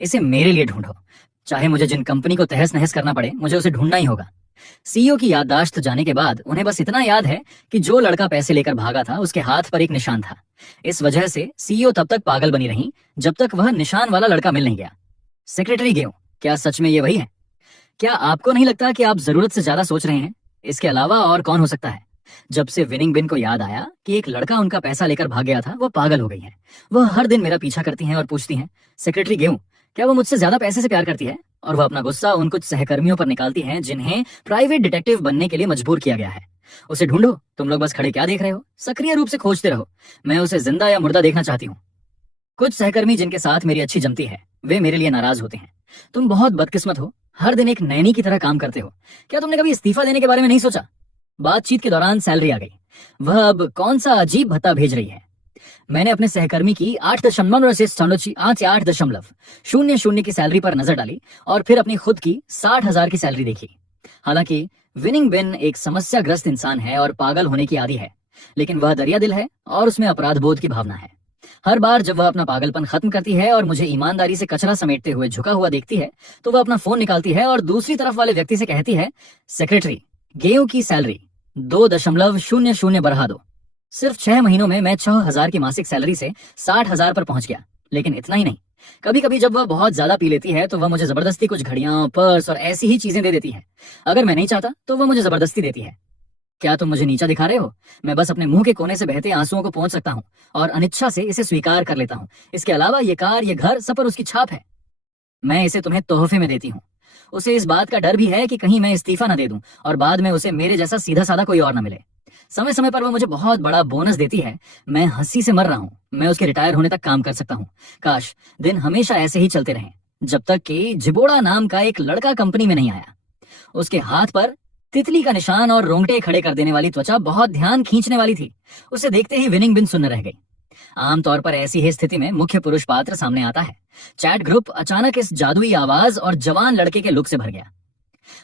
इसे मेरे लिए ढूंढो। चाहे मुझे जिन कंपनी को तहस नहस करना पड़े, मुझे उसे ढूंढना ही होगा। सीईओ की याददाश्त जाने के बाद उन्हें बस इतना याद है कि जो लड़का पैसे लेकर भागा था उसके हाथ पर एक निशान था। इस वजह से सीईओ तब तक पागल बनी रही जब तक वह निशान वाला लड़का मिल नहीं गया। सेक्रेटरी गेव, क्या सच में ये वही है? क्या आपको नहीं लगता कि आप जरूरत से ज्यादा सोच रहे हैं? इसके अलावा और कौन हो सकता है? जब से विनिंग बिन को याद आया कि एक लड़का उनका पैसा लेकर भाग गया था, वो पागल हो गई है। वह हर दिन मेरा पीछा करती हैं और पूछती हैं, सेक्रेटरी गेहूं, क्या वो मुझसे ज्यादा पैसे से प्यार करती है? और वह अपना गुस्सा उन कुछ सहकर्मियों पर निकालती हैं जिन्हें प्राइवेट डिटेक्टिव बनने के लिए मजबूर किया गया है। उसे ढूंढो, तुम लोग बस खड़े क्या देख रहे हो? सक्रिय रूप से खोजते रहो। मैं उसे जिंदा या मुर्दा देखना चाहती हूँ। कुछ सहकर्मी जिनके साथ मेरी अच्छी जमती है, वे मेरे लिए नाराज होते हैं। तुम बहुत बदकिस्मत हो, हर दिन एक नैनी की तरह काम करते हो। क्या तुमने कभी इस्तीफा देने के बारे में नहीं सोचा? बातचीत के दौरान सैलरी आ गई। वह अब कौन सा अजीब भत्ता भेज रही है? मैंने अपने सहकर्मी की 8.00 की सैलरी पर नजर डाली और फिर अपनी खुद की 60,000 की सैलरी देखी। हालांकि विनिंग बिन एक समस्याग्रस्त इंसान है और पागल होने की आदी है, लेकिन वह दरिया दिल है और उसमें अपराध बोध की भावना है। हर बार जब वह अपना पागलपन खत्म करती है और मुझे ईमानदारी से कचरा समेटते हुए झुका हुआ देखती है, तो वह अपना फोन निकालती है और दूसरी तरफ वाले व्यक्ति से कहती है, सेक्रेटरी गेव की सैलरी 2.00 बढ़ा दो। सिर्फ 6 महीनों में मैं 6,000 की मासिक सैलरी से 60,000 पर पहुंच गया। लेकिन इतना ही नहीं, कभी कभी जब वह बहुत ज्यादा पी लेती है तो वह मुझे जबरदस्ती कुछ घड़ियां, पर्स और ऐसी ही चीजें दे देती है। अगर मैं नहीं चाहता तो वह मुझे जबरदस्ती देती है। क्या तुम मुझे नीचा दिखा रहे हो? मैं बस अपने मुंह के कोने से बहते आंसुओं को पहुंच सकता हूँ और अनिच्छा से इसे स्वीकार कर लेता हूँ। इसके अलावा ये कार, ये घर, सब पर उसकी छाप है। मैं इसे तुम्हें तोहफे में देती हूँ। उसे इस बात का डर भी है कि कहीं मैं इस्तीफा न दे दूं और बाद में उसे मेरे जैसा सीधा साधा कोई और न मिले। समय समय पर वो मुझे बहुत बड़ा बोनस देती है। मैं हंसी से मर रहा हूँ। मैं उसके रिटायर होने तक काम कर सकता हूँ। काश दिन हमेशा ऐसे ही चलते रहें, जब तक कि जिबोड़ा नाम का एक लड़का कंपनी में नहीं आया। उसके हाथ पर तितली का निशान और रोंगटे खड़े कर देने वाली त्वचा बहुत ध्यान खींचने वाली थी। उसे देखते ही विनिंग बिन सुन्न रह गई। आमतौर पर ऐसी ही स्थिति में मुख्य पुरुष पात्र सामने आता है। चैट ग्रुप अचानक इस जादुई आवाज और जवान लड़के के लुक से भर गया।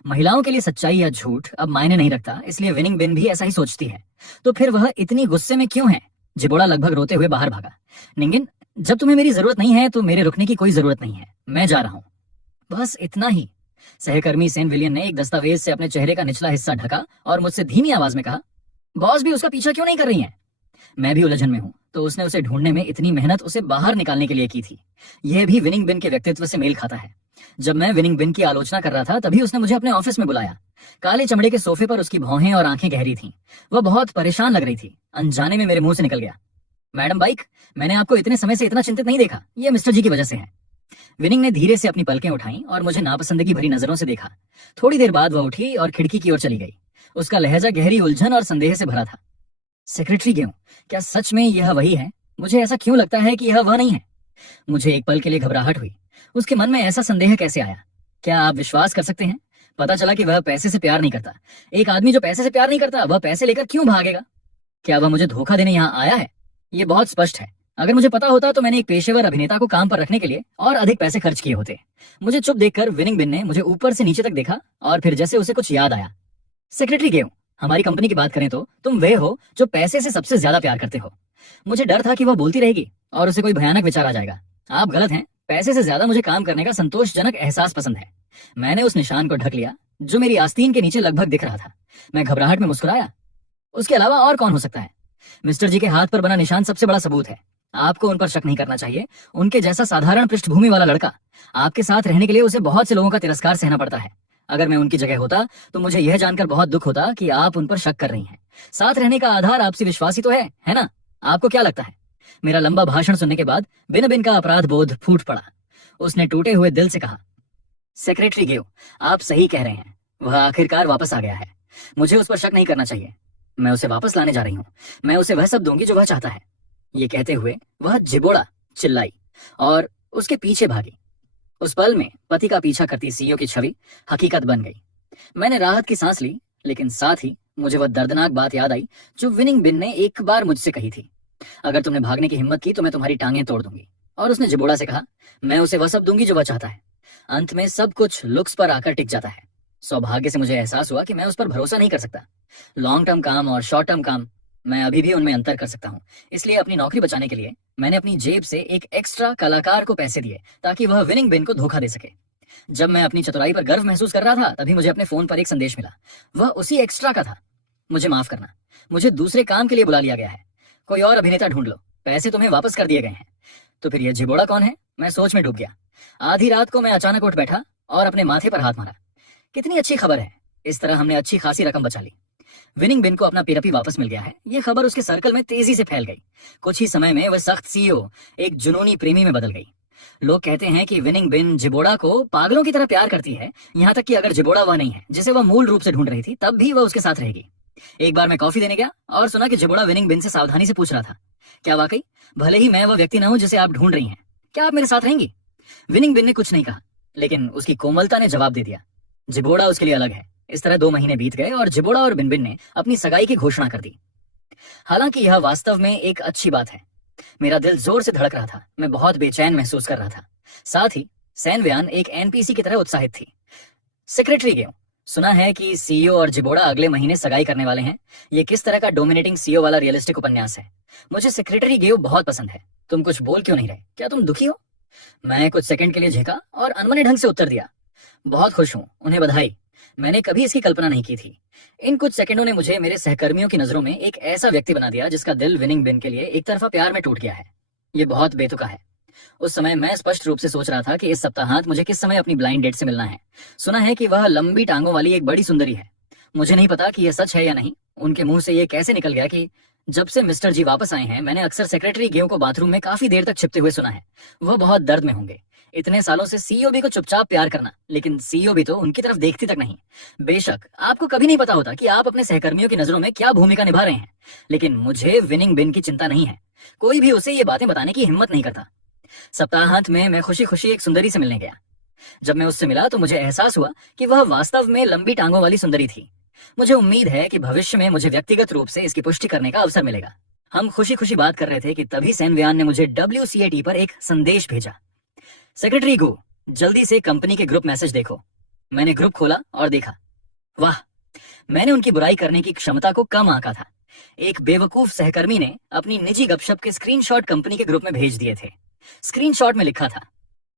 महिलाओं के लिए सच्चाई या झूठ अब मायने नहीं रखता, इसलिए विनिंग बिन भी ऐसा ही सोचती है। तो फिर वह इतनी गुस्से में क्यों है? जिबोड़ा लगभग रोते हुए बाहर भागा। निंगिन, जब तुम्हें मेरी जरूरत नहीं है तो मेरे रुकने की कोई जरूरत नहीं है। मैं जा रहा हूँ। बस इतना ही। सहकर्मी सेन विलियन ने एक दस्तावेज से अपने चेहरे का निचला हिस्सा ढका और मुझसे धीमी आवाज में कहा, बॉस भी उसका पीछा क्यों नहीं कर रही है? मैं भी उलझन में हूँ। तो उसने उसे ढूंढने में इतनी मेहनत उसे बाहर निकालने के लिए की थी। यह भी विनिंग बिन के व्यक्तित्व से मेल खाता है। जब मैं विनिंग बिन की आलोचना कर रहा था तभी उसने मुझे अपने ऑफिस में बुलाया। काले चमड़े के सोफे पर उसकी भौहें और आंखें गहरी थीं। वह बहुत परेशान लग रही थी। अनजाने में मेरे मुंह से निकल गया, मैडम बाइक, मैंने आपको इतने समय से इतना चिंतित नहीं देखा। यह मिस्टर जी की वजह से है। विनिंग ने धीरे से अपनी पलकें उठाई और मुझे नापसंदगी भरी नजरों से देखा। थोड़ी देर बाद वह उठी और खिड़की की ओर चली गई। उसका लहजा गहरी उलझन और संदेह से भरा था। सेक्रेटरी गेहूं, क्या सच में यह वही है? मुझे ऐसा क्यों लगता है कि यह वह नहीं है? मुझे एक पल के लिए घबराहट हुई। उसके मन में ऐसा संदेह कैसे आया? क्या आप विश्वास कर सकते हैं? पता चला कि वह पैसे से प्यार नहीं करता। एक आदमी जो पैसे से प्यार नहीं करता, वह पैसे लेकर क्यों भागेगा? क्या वह मुझे धोखा देने यहाँ आया है? ये बहुत स्पष्ट है। अगर मुझे पता होता तो मैंने एक पेशेवर अभिनेता को काम पर रखने के लिए और अधिक पैसे खर्च किए होते। मुझे चुप देखकर विनिंग बिन ने मुझे ऊपर से नीचे तक देखा और फिर जैसे उसे कुछ याद आया, सेक्रेटरी गेहूं, हमारी कंपनी की बात करें तो तुम वे हो जो पैसे से सबसे ज्यादा प्यार करते हो। मुझे डर था कि वह बोलती रहेगी और उसे कोई भयानक विचार आ जाएगा। आप गलत हैं। पैसे से ज्यादा मुझे काम करने का संतोषजनक एहसास पसंद है। मैंने उस निशान को ढक लिया जो मेरी आस्तीन के नीचे लगभग दिख रहा था। मैं घबराहट में मुस्कुराया। उसके अलावा और कौन हो सकता है? मिस्टर जी के हाथ पर बना निशान सबसे बड़ा सबूत है। आपको उन पर शक नहीं करना चाहिए। उनके जैसा साधारण पृष्ठभूमि वाला लड़का, आपके साथ रहने के लिए उसे बहुत से लोगों का तिरस्कार सहना पड़ता है। अगर मैं उनकी जगह होता तो मुझे यह जानकर बहुत दुख होता कि आप उन पर शक कर रही हैं। साथ रहने का आधार आपसी विश्वास ही तो है ना? आपको क्या लगता है? मेरा लंबा भाषण सुनने के बाद बिन बिन का अपराध बोध फूट पड़ा। उसने टूटे हुए दिल से कहा, सेक्रेटरी गेव, आप सही कह रहे हैं। वह आखिरकार वापस आ गया है। मुझे उस पर शक नहीं करना चाहिए। मैं उसे वापस लाने जा रही हूँ। मैं उसे वह सब दूंगी जो वह चाहता है। ये कहते हुए वह जिबोड़ा चिल्लाई और उसके पीछे भागी। उस पल में पति का पीछा करती सीईओ की छवि हकीकत बन गई। मैंने राहत की सांस ली, लेकिन साथ ही मुझे वह दर्दनाक बात याद आई जो विनिंग बिन ने एक बार मुझसे कही थी, अगर तुमने भागने की हिम्मत की तो मैं तुम्हारी टांगें तोड़ दूंगी। और उसने जिबोड़ा से कहा, मैं उसे वह सब दूंगी जो वह चाहता है। अंत में सब कुछ लुक्स पर आकर टिक जाता है। सौभाग्य से मुझे एहसास हुआ कि मैं उस पर भरोसा नहीं कर सकता। लॉन्ग टर्म काम और शॉर्ट टर्म काम मैं अभी भी उनमें अंतर कर सकता हूँ। इसलिए अपनी नौकरी बचाने के लिए मैंने अपनी जेब से एक एक्स्ट्रा कलाकार को पैसे दिए ताकि वह विनिंग बिन को धोखा दे सके। जब मैं अपनी चतुराई पर गर्व महसूस कर रहा था तभी मुझे अपने फोन पर एक संदेश मिला। वह उसी एक्स्ट्रा का था। मुझे माफ करना, मुझे दूसरे काम के लिए बुला लिया गया है। कोई और अभिनेता ढूंढ लो, पैसे तुम्हें वापस कर दिए गए हैं। तो फिर यह जिबोड़ा कौन है? मैं सोच में डूब गया। आधी रात को मैं अचानक उठ बैठा और अपने माथे पर हाथ मारा। कितनी अच्छी खबर है, इस तरह हमने अच्छी खासी रकम बचा ली। विनिंग बिन को अपना पीरपी वापस मिल गया है। यह खबर उसके सर्कल में तेजी से फैल गई। कुछ ही समय में वह सख्त सीईओ एक जुनूनी प्रेमी में बदल गई। लोग कहते हैं कि विनिंग बिन जिबोड़ा को पागलों की तरह प्यार करती है, यहाँ तक कि अगर जिबोड़ा वह नहीं है जिसे वह मूल रूप से ढूंढ रही थी तब भी वह उसके साथ रहेगी। एक बार मैं कॉफी देने गया और सुना कि जिबोड़ा विनिंग बिन से सावधानी से पूछ रहा था, क्या वाकई भले ही मैं वह व्यक्ति न हूं जिसे आप ढूंढ रही हैं, क्या आप मेरे साथ रहेंगी? विनिंग बिन ने कुछ नहीं कहा, लेकिन उसकी कोमलता ने जवाब दे दिया, जिबोड़ा उसके लिए अलग है। इस तरह 2 महीने बीत गए और जिबोड़ा और बिनबिन ने अपनी सगाई की घोषणा कर दी। हालांकि यह वास्तव में एक अच्छी बात है। मेरा दिल जोर से धड़क रहा था, मैं बहुत बेचैन महसूस कर रहा था। साथ ही सैनवियान एक एनपीसी की तरह उत्साहित थी। सेक्रेटरी गेव, सुना है कि सीईओ और जिबोड़ा अगले महीने सगाई करने वाले हैं। ये किस तरह का डोमिनेटिंग सीईओ वाला रियलिस्टिक उपन्यास है? मुझे सेक्रेटरी गेव बहुत पसंद है। तुम कुछ बोल क्यों नहीं रहे? क्या तुम दुखी हो? मैं कुछ सेकंड के लिए झेका और अनमने ढंग से उत्तर दिया, बहुत खुश हूँ, उन्हें बधाई। मैंने कभी इसकी कल्पना नहीं की थी। इन कुछ सेकंडों ने मुझे मेरे सहकर्मियों की नजरों में एक ऐसा व्यक्ति बना दिया जिसका दिल विनिंग बिन के लिए एक तरफा प्यार में टूट गया है। ये बहुत बेतुका है। उस समय मैं स्पष्ट रूप से सोच रहा था कि इस सप्ताहांत मुझे किस समय अपनी ब्लाइंड डेट से मिलना है। सुना है कि वह लंबी टांगों वाली एक बड़ी सुंदरी है। मुझे नहीं पता कि यह सच है या नहीं। उनके मुंह से यह कैसे निकल गया कि जब से मिस्टर जी वापस आए हैं मैंने अक्सर सेक्रेटरी गेव को बाथरूम में काफी देर तक छिपते हुए सुना है। वह बहुत दर्द में होंगे। इतने सालों से सीईओ भी को चुपचाप प्यार करना, लेकिन सीईओ भी तो उनकी तरफ देखती तक नहीं। बेशक आपको कभी नहीं पता होता कि आप अपने सहकर्मियों की नजरों में क्या भूमिका निभा रहे हैं, लेकिन मुझे विनिंग बिन की चिंता नहीं है। कोई भी उसे ये बातें बताने की हिम्मत नहीं करता। सप्ताहांत में मैं खुशी खुशी एक सुंदरी से मिलने गया। जब मैं उससे मिला तो मुझे एहसास हुआ कि वह वास्तव में लंबी टांगों वाली सुंदरी थी। मुझे उम्मीद है कि भविष्य में मुझे व्यक्तिगत रूप से इसकी पुष्टि करने का अवसर मिलेगा। हम खुशी खुशी बात कर रहे थे कि तभी सैनवियान ने मुझे WCAT पर एक संदेश भेजा, सेक्रेटरी गो, जल्दी से कंपनी के ग्रुप मैसेज देखो। मैंने ग्रुप खोला और देखा, वाह, मैंने उनकी बुराई करने की क्षमता को कम आंका था। एक बेवकूफ सहकर्मी ने अपनी निजी गपशप के स्क्रीनशॉट कंपनी के ग्रुप में भेज दिए थे। स्क्रीनशॉट में लिखा था,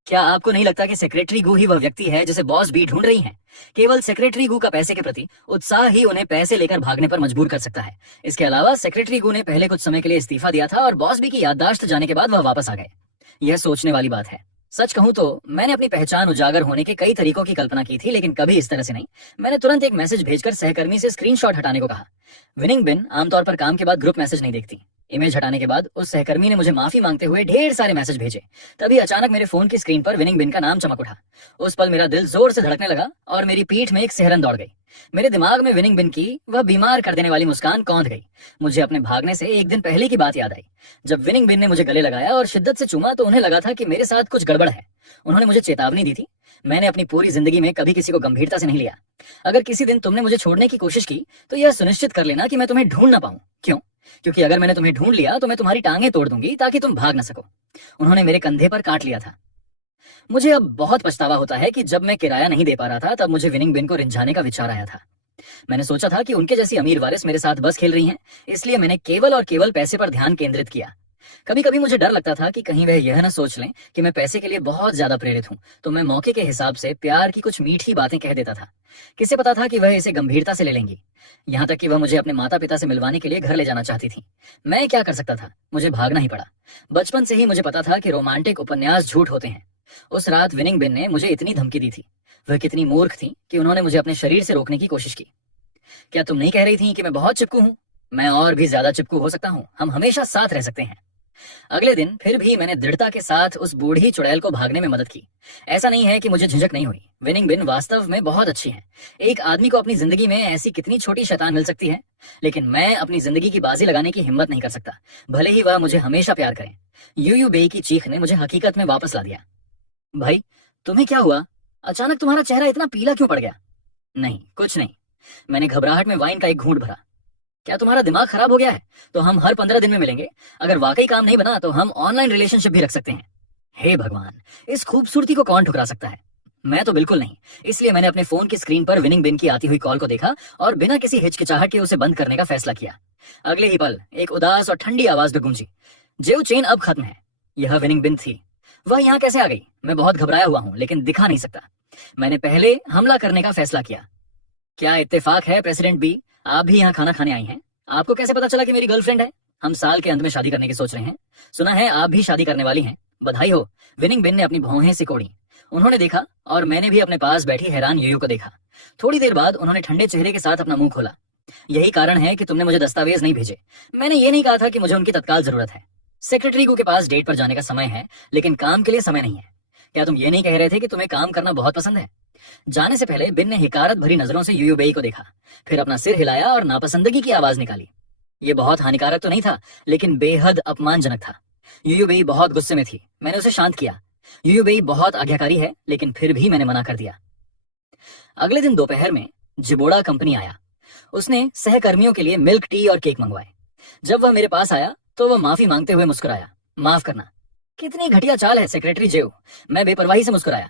क्या आपको नहीं लगता कि सेक्रेटरी गू ही वह व्यक्ति है जिसे बॉस भी ढूंढ रही हैं? केवल सेक्रेटरी गू का पैसे के प्रति उत्साह ही उन्हें पैसे लेकर भागने पर मजबूर कर सकता है। इसके अलावा सेक्रेटरी गू ने पहले कुछ समय के लिए इस्तीफा दिया था और बॉस भी की याददाश्त जाने के बाद वह वापस आ गए। यह सोचने वाली बात है। सच कहूं तो मैंने अपनी पहचान उजागर होने के कई तरीकों की कल्पना की थी, लेकिन कभी इस तरह से नहीं। मैंने तुरंत एक मैसेज भेजकर सहकर्मी से स्क्रीनशॉट हटाने को कहा। विनिंग बिन आमतौर पर काम के बाद ग्रुप मैसेज नहीं देखती। इमेज हटाने के बाद उस सहकर्मी ने मुझे माफी मांगते हुए ढेर सारे मैसेज भेजे। तभी अचानक मेरे फोन की स्क्रीन पर विनिंग बिन का नाम चमक उठा। उस पल मेरा दिल जोर से धड़कने लगा और मेरी पीठ में एक सिहरन दौड़ गई। मेरे दिमाग में विनिंग बिन की वह बीमार कर देने वाली मुस्कान कौंध गई। मुझे अपने भागने से एक दिन पहले की बात याद आई। जब विनिंग बिन ने मुझे गले लगाया और शिद्दत से चूमा तो उन्हें लगा था कि मेरे साथ कुछ गड़बड़ है। उन्होंने मुझे चेतावनी दी थी। मैंने अपनी पूरी जिंदगी में कभी किसी को गंभीरता से नहीं लिया। अगर किसी दिन तुमने मुझे छोड़ने की कोशिश की तो यह सुनिश्चित कर लेना कि मैं तुम्हें ढूंढ ना पाऊं। क्यों? क्योंकि अगर मैंने तुम्हें ढूंढ लिया तो मैं तुम्हारी टांगें तोड़ दूंगी ताकि तुम भाग न सको। उन्होंने मेरे कंधे पर काट लिया था। मुझे अब बहुत पछतावा होता है कि जब मैं किराया नहीं दे पा रहा था तब मुझे विनिंग बिन को रिंझाने का विचार आया था। मैंने सोचा था कि उनके जैसी अमीर वारिस मेरे साथ बस खेल रही हैं, इसलिए मैंने केवल और केवल पैसे पर ध्यान केंद्रित किया। कभी कभी मुझे डर लगता था कि कहीं वह यह न सोच लें कि मैं पैसे के लिए बहुत ज्यादा प्रेरित हूं, तो मैं मौके के हिसाब से प्यार की कुछ मीठी बातें कह देता था। किसे पता था कि वह इसे गंभीरता से ले लेंगी। यहाँ तक कि वह मुझे अपने माता पिता से मिलवाने के लिए घर ले जाना चाहती थी। मैं क्या कर सकता था? मुझे भागना ही पड़ा। बचपन से ही मुझे पता था कि रोमांटिक उपन्यास झूठ होते हैं। उस रात विनिंग बिन ने मुझे इतनी धमकी दी थी। वह कितनी मूर्ख थी कि उन्होंने मुझे अपने शरीर से रोकने की कोशिश की। क्या तुम नहीं कह रही थी कि मैं बहुत चिपकू हूं? मैं और भी ज्यादा चिपकू हो सकता हूं। हम हमेशा साथ रह सकते हैं। अगले दिन फिर भी मैंने दृढ़ता के साथ उस बूढ़ी चुड़ैल को भागने में मदद की। ऐसा नहीं है कि मुझे झिझक नहीं हुई। विनिंग बिन वास्तव में बहुत अच्छी है। एक आदमी को अपनी जिंदगी में ऐसी कितनी छोटी शैतान मिल सकती है, लेकिन मैं अपनी जिंदगी की बाजी लगाने की हिम्मत नहीं कर सकता, भले ही वह मुझे हमेशा प्यार करें। यूयू बेई की चीख ने मुझे हकीकत में वापस ला दिया। भाई, तुम्हें क्या हुआ? अचानक तुम्हारा चेहरा इतना पीला क्यों पड़ गया? नहीं, कुछ नहीं। मैंने घबराहट में वाइन का एक घूंट भरा। क्या तुम्हारा दिमाग खराब हो गया है? तो हम हर 15 दिन में मिलेंगे। अगर वाकई काम नहीं बना तो हम ऑनलाइन रिलेशनशिप भी रख सकते हैं। हे भगवान, इस खूबसूरती को कौन ठुकरा सकता है? मैं तो बिल्कुल नहीं। इसलिए मैंने अपने फोन की स्क्रीन पर विनिंग बिन की आती हुई कॉल को देखा और बिना किसी हिचकिचाहट के उसे बंद करने का फैसला किया। अगले ही पल एक उदास और ठंडी आवाज भी गूंजी, जेव चेन अब खत्म है। यह विनिंग बिन थी। वह यहाँ कैसे आ गई? मैं बहुत घबराया हुआ हूँ, लेकिन दिखा नहीं सकता। मैंने पहले हमला करने का फैसला किया। क्या इत्तेफाक है प्रेसिडेंट बी, आप भी यहाँ खाना खाने आई हैं? आपको कैसे पता चला कि मेरी गर्लफ्रेंड है? हम साल के अंत में शादी करने की सोच रहे हैं। सुना है आप भी शादी करने वाली हैं। बधाई हो। विनिंग बिन ने अपनी भौहें सिकोड़ी। उन्होंने देखा और मैंने भी अपने पास बैठी हैरान यूयू को देखा। थोड़ी देर बाद उन्होंने ठंडे चेहरे के साथ अपना मुंह खोला। यही कारण है कि तुमने मुझे दस्तावेज नहीं भेजे। मैंने ये नहीं कहा था कि मुझे उनकी तत्काल जरूरत है। सेक्रेटरी के पास डेट पर जाने का समय है, लेकिन काम के लिए समय नहीं है। क्या तुम ये नहीं कह रहे थे कि तुम्हें काम करना बहुत पसंद है? जाने से पहले बिन ने हिकारत भरी नजरों से यूयू बेई को देखा, फिर अपना सिर हिलाया और नापसंदगी की आवाज निकाली। ये बहुत हानिकारक तो नहीं था, लेकिन बेहद अपमानजनक था। यूयू बेई बहुत गुस्से में थी। मैंने उसे शांत किया। यूयू बेई बहुत आज्ञाकारी है, लेकिन फिर भी मैंने मना कर दिया। अगले दिन दोपहर में जिबोड़ा कंपनी आया। उसने सहकर्मियों के लिए मिल्क टी और केक मंगवाए। जब वह मेरे पास आया तो वह माफी मांगते हुए मुस्कुराया। माफ करना। कितनी घटिया चाल है सेक्रेटरी जेव। मैं बेपरवाही से मुस्कुराया।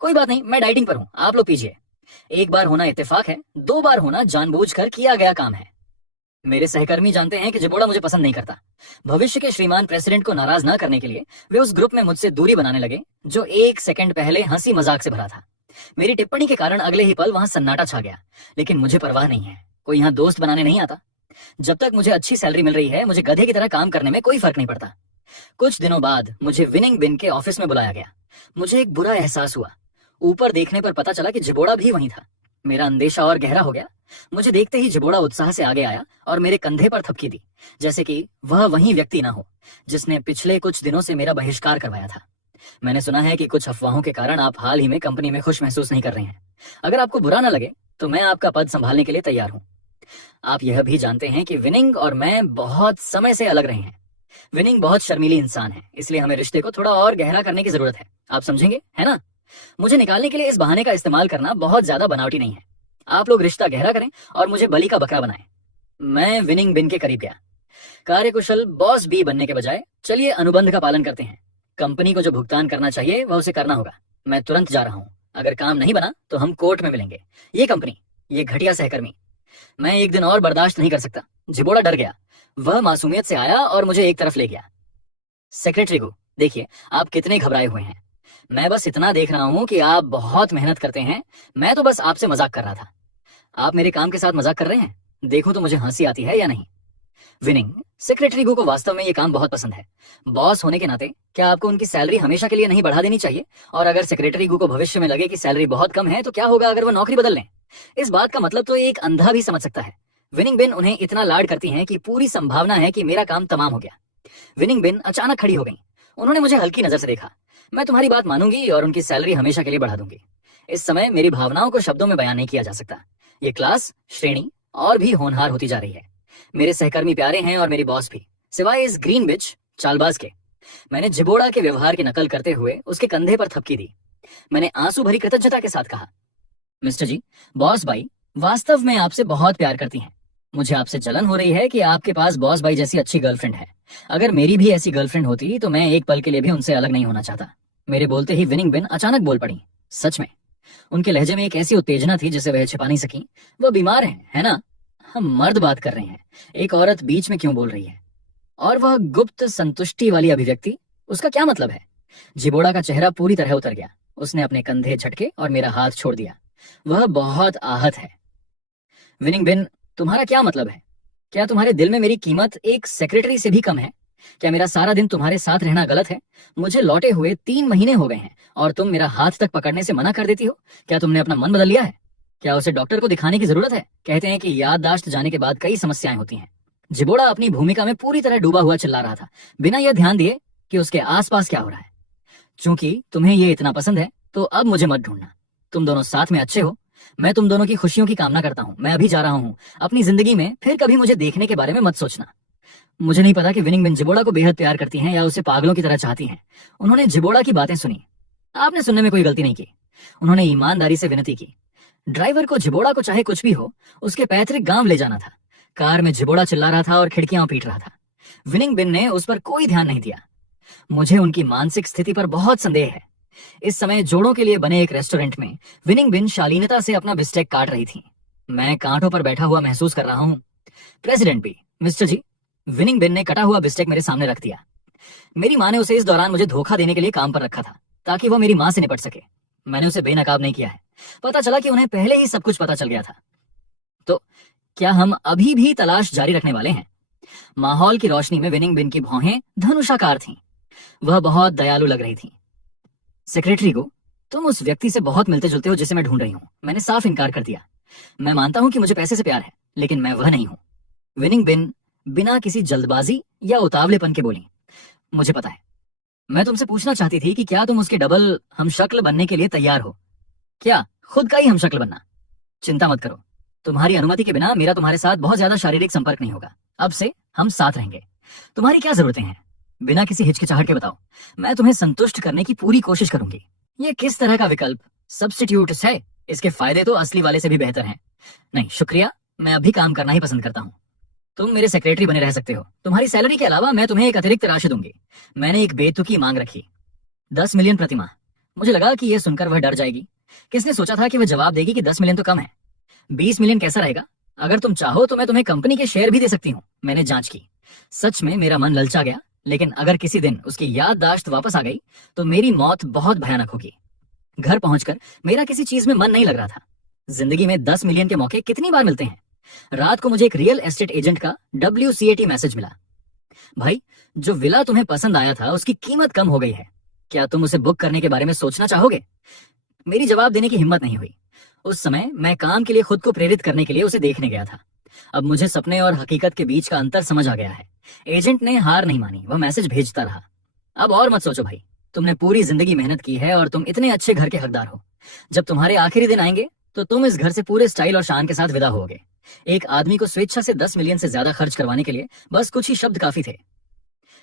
कोई बात नहीं, मैं डाइटिंग पर हूँ, आप लोग पीजिए। एक बार होना इत्तेफाक है, 2 बार होना जानबूझकर किया गया काम है। मेरे सहकर्मी जानते हैं कि जिबोड़ा मुझे पसंद नहीं करता। भविष्य के श्रीमान प्रेसिडेंट को नाराज न करने के लिए वे उस ग्रुप में मुझसे दूरी बनाने लगे जो 1 सेकंड पहले हंसी मजाक से भरा था। मेरी टिप्पणी के कारण अगले ही पल वहां सन्नाटा छा गया, लेकिन मुझे परवाह नहीं है। कोई यहाँ दोस्त बनाने नहीं आता। जब तक मुझे अच्छी सैलरी मिल रही है, मुझे गधे की तरह काम करने में कोई फर्क नहीं पड़ता। कुछ दिनों बाद मुझे विनिंग बिन के ऑफिस में बुलाया गया। मुझे एक बुरा एहसास हुआ। ऊपर देखने पर पता चला कि जिबोड़ा भी वहीं था। मेरा अंदेशा और गहरा हो गया। मुझे देखते ही जिबोड़ा उत्साह से आगे आया और मेरे कंधे पर थपकी दी, जैसे कि वह वही व्यक्ति ना हो जिसने पिछले कुछ दिनों से मेरा बहिष्कार करवाया था। मैंने सुना है कि कुछ अफवाहों के कारण आप हाल ही में कंपनी में खुश महसूस नहीं कर रहे हैं। अगर आपको बुरा ना लगे तो मैं आपका पद संभालने के लिए तैयार हूँ। आप यह भी जानते हैं कि विनिंग और मैं बहुत समय से अलग रहे हैं। विनिंग बहुत शर्मीली इंसान है, इसलिए हमें रिश्ते को थोड़ा और गहरा करने की जरूरत है। आप समझेंगे, है ना? मुझे निकालने के लिए इस बहाने का इस्तेमाल करना बहुत ज्यादा बनावटी नहीं है। आप लोग रिश्ता गहरा करें और मुझे बलि का बकरा बनाएं। मैं विनिंग बिन के करीब गया। कार्यकुशल बॉस बी बनने के बजाय चलिए अनुबंध का पालन करते हैं। कंपनी को जो भुगतान करना चाहिए वह उसे करना होगा। मैं तुरंत जा रहा हूँ। अगर काम नहीं बना तो हम कोर्ट में मिलेंगे। ये कंपनी, ये घटिया सहकर्मी, मैं एक दिन और बर्दाश्त नहीं कर सकता। जिबोड़ा डर गया। वह मासूमियत से आया और मुझे एक तरफ ले गया। सेक्रेटरी को देखिए, आप कितने घबराए हुए हैं। मैं बस इतना देख रहा हूँ कि आप बहुत मेहनत करते हैं। मैं तो बस आपसे मजाक कर रहा था। आप मेरे काम के साथ मजाक कर रहे हैं? देखो तो मुझे हंसी आती है या नहीं। विनिंग, सेक्रेटरी को वास्तव में ये काम बहुत पसंद है। बॉस होने के नाते क्या आपको उनकी सैलरी हमेशा के लिए नहीं बढ़ा देनी चाहिए? और अगर सेक्रेटरी को भविष्य में लगे कि सैलरी बहुत कम है तो क्या होगा अगर वो नौकरी बदल लें? इस बात का मतलब तो एक अंधा भी समझ सकता है। विनिंग बिन उन्हें इतना लाड करती हैं कि पूरी संभावना है कि मेरा काम तमाम हो गया। विनिंग बिन अचानक खड़ी हो गई। उन्होंने मुझे हल्की नजर से देखा। मैं तुम्हारी बात मानूंगी और उनकी सैलरी हमेशा के लिए बढ़ा दूंगी। इस समय मेरी भावनाओं को शब्दों में बयान नहीं किया जा सकता। ये क्लास, श्रेणी और भी होनहार होती जा रही है। मेरे सहकर्मी प्यारे हैं और मेरी बॉस भी, सिवाय इस ग्रीन बिच चालबाज के। मैंने जिबोड़ा के व्यवहार की नकल करते हुए उसके कंधे पर थपकी दी। मैंने आंसू भरी कृतज्ञता के साथ कहा, मिस्टर जी, बॉस बाई वास्तव में आपसे बहुत प्यार करती हैं। मुझे आपसे जलन हो रही है कि आपके पास बॉस बाई जैसी अच्छी गर्लफ्रेंड है। अगर मेरी भी ऐसी गर्लफ्रेंड होती तो मैं एक पल के लिए भी उनसे अलग नहीं होना चाहता। मेरे बोलते ही विनिंग बिन अचानक बोल पड़ी। सच में उनके लहजे में एक ऐसी उत्तेजना थी जिसे वह छिपा नहीं सकी। वह बीमार है ना? हम मर्द बात कर रहे हैं, एक औरत बीच में क्यों बोल रही है? और वह गुप्त संतुष्टि वाली अभिव्यक्ति, उसका क्या मतलब है? जिबोड़ा का चेहरा पूरी तरह उतर गया। उसने अपने कंधे झटके और मेरा हाथ छोड़ दिया। वह बहुत आहत है। विनिंग बिन, तुम्हारा क्या मतलब है? क्या तुम्हारे दिल में मेरी कीमत एक सेक्रेटरी से भी कम है? क्या मेरा सारा दिन तुम्हारे साथ रहना गलत है? मुझे लौटे हुए 3 महीने हो गए हैं और तुम मेरा हाथ तक पकड़ने से मना कर देती हो। क्या तुमने अपना मन बदल लिया है? क्या उसे डॉक्टर को दिखाने की जरूरत है? कहते हैं कि याददाश्त जाने के बाद कई समस्याएं होती हैं। जिबोड़ा अपनी भूमिका में पूरी तरह डूबा हुआ चिल्ला रहा था, बिना यह ध्यान दिए कि उसके आसपास क्या हो रहा है। चूंकि तुम्हें ये इतना पसंद है तो अब मुझे मत ढूंढना। तुम दोनों साथ में अच्छे हो। मैं तुम दोनों की खुशियों की कामना करता हूँ। मैं अभी जा रहा हूँ। अपनी जिंदगी में फिर कभी मुझे देखने के बारे में मत सोचना। मुझे नहीं पता कि विनिंग बिन जिबोड़ा को बेहद प्यार करती हैं या उसे पागलों की तरह चाहती हैं। उन्होंने जिबोड़ा की बातें सुनी। आपने सुनने में कोई गलती नहीं की। उन्होंने ईमानदारी से विनती की। ड्राइवर को जिबोड़ा को चाहे कुछ भी हो उसके पैतृक गांव ले जाना था। कार में जिबोड़ा चिल्ला रहा था और खिड़कियां पीट रहा था। विनिंग बिन ने उस पर कोई ध्यान नहीं दिया। मुझे उनकी मानसिक स्थिति पर बहुत संदेह है। इस समय जोड़ों के लिए बने एक रेस्टोरेंट में विनिंग बिन शालीनता से अपना बिस्टेक काट रही थी। मैं कांटों पर बैठा हुआ महसूस कर रहा हूँ। प्रेसिडेंट भी, मिस्टर जी, विनिंग बिन ने कटा हुआ बिस्टेक मेरे सामने रख दिया। मेरी माँ ने उसे इस दौरान मुझे धोखा देने के लिए काम पर रखा था, ताकि वह मेरी माँ से निपट सके। मैंने उसे बेनकाब नहीं किया है। पता चला कि उन्हें पहले ही सब कुछ पता चल गया था। तो क्या हम अभी भी तलाश जारी रखने वाले हैं? माहौल की रोशनी में विनिंग बिन की भौहें धनुषाकार थीं। वह बहुत दयालु लग रही थी। सेक्रेटरी को, तुम उस व्यक्ति से बहुत मिलते जुलते हो जिसे मैं ढूंढ रही हूँ। मैंने साफ इनकार कर दिया। मैं मानता हूँ कि मुझे पैसे से प्यार है, लेकिन मैं वह नहीं हूँ। विनिंग बिन बिना किसी जल्दबाजी या उतावलेपन के बोली, मुझे पता है। मैं तुमसे पूछना चाहती थी कि क्या तुम उसके डबल हमशक्ल बनने के लिए तैयार हो? क्या खुद का ही हमशक्ल बनना? चिंता मत करो, तुम्हारी अनुमति के बिना मेरा तुम्हारे साथ बहुत ज्यादा शारीरिक संपर्क नहीं होगा। अब से हम साथ रहेंगे। तुम्हारी क्या जरूरतें हैं? बिना किसी हिचकिचाहट के बताओ। मैं तुम्हें संतुष्ट करने की पूरी कोशिश करूंगी। ये किस तरह का विकल्प सब्स्टिट्यूट है? इसके फायदे तो असली वाले से भी बेहतर हैं। नहीं शुक्रिया, मैं अभी काम करना ही पसंद करता हूँ। तुम मेरे सेक्रेटरी बने रह सकते हो। तुम्हारी सैलरी के अलावा मैं तुम्हें एक अतिरिक्त राशि दूंगी। मैंने एक बेतुकी मांग रखी, 10 मिलियन प्रति माह। मुझे लगा कि यह सुनकर वह डर जाएगी। किसने सोचा था कि वह जवाब देगी कि 10 मिलियन तो कम है। 20 मिलियन कैसा रहेगा? अगर तुम चाहो तो मैं तुम्हें कंपनी के शेयर भी दे सकती हूँ। मैंने जांच की। सच में मेरा मन ललचा गया, लेकिन अगर किसी दिन उसकी याददाश्त वापस आ गई तो मेरी मौत बहुत भयानक होगी। घर पहुंचकर मेरा किसी चीज में मन नहीं लग रहा था। जिंदगी में 10 मिलियन के मौके कितनी बार मिलते हैं? रात को मुझे एक रियल एस्टेट एजेंट का WCAT मैसेज मिला। भाई, जो विला तुम्हें पसंद आया था उसकी कीमत कम हो गई है। क्या तुम उसे बुक करने के बारे में सोचना चाहोगे? मेरी जवाब देने की हिम्मत नहीं हुई। उस समय मैं काम के लिए खुद को प्रेरित करने के लिए उसे देखने गया था। अब मुझे सपने और हकीकत के बीच का अंतर समझ आ गया है। एजेंट ने हार नहीं मानी, वह मैसेज भेजता रहा। अब और मत सोचो भाई, तुमने पूरी जिंदगी मेहनत की है और तुम इतने अच्छे घर के हकदार हो। जब तुम्हारे आखिरी दिन आएंगे तो तुम इस घर से पूरे स्टाइल और शान के साथ विदा होगे। एक आदमी को स्वेच्छा से 10 मिलियन से ज्यादा खर्च करवाने के लिए बस कुछ ही शब्द काफी थे।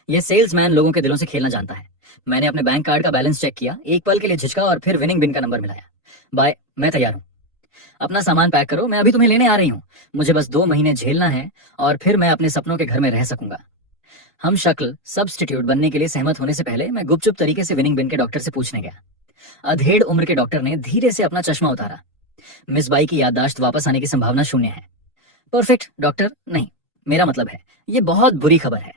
यह सेल्समैन लोगों के दिलों से खेलना जानता है। मैंने अपने बैंक कार्ड का बैलेंस चेक किया, एक पल के लिए झिझका और फिर विनिंग बिन का नंबर मिलाया। बाय, मैं तैयार हूँ। अपना सामान पैक करो, मैं अभी तुम्हें लेने आ रही हूँ। मुझे बस 2 महीने झेलना है और फिर मैं अपने सपनों के घर में रह सकूंगा। हम शक्ल सब्स्टिट्यूट बनने के लिए सहमत होने से पहले मैं गुपचुप तरीके से विनिंग बिन के डॉक्टर से पूछने गया। अधेड़ उम्र के डॉक्टर ने धीरे से अपना चश्मा उतारा। मिस बाई की याददाश्त वापस आने की संभावना शून्य है। परफेक्ट डॉक्टर, नहीं, मेरा मतलब है ये बहुत बुरी खबर है।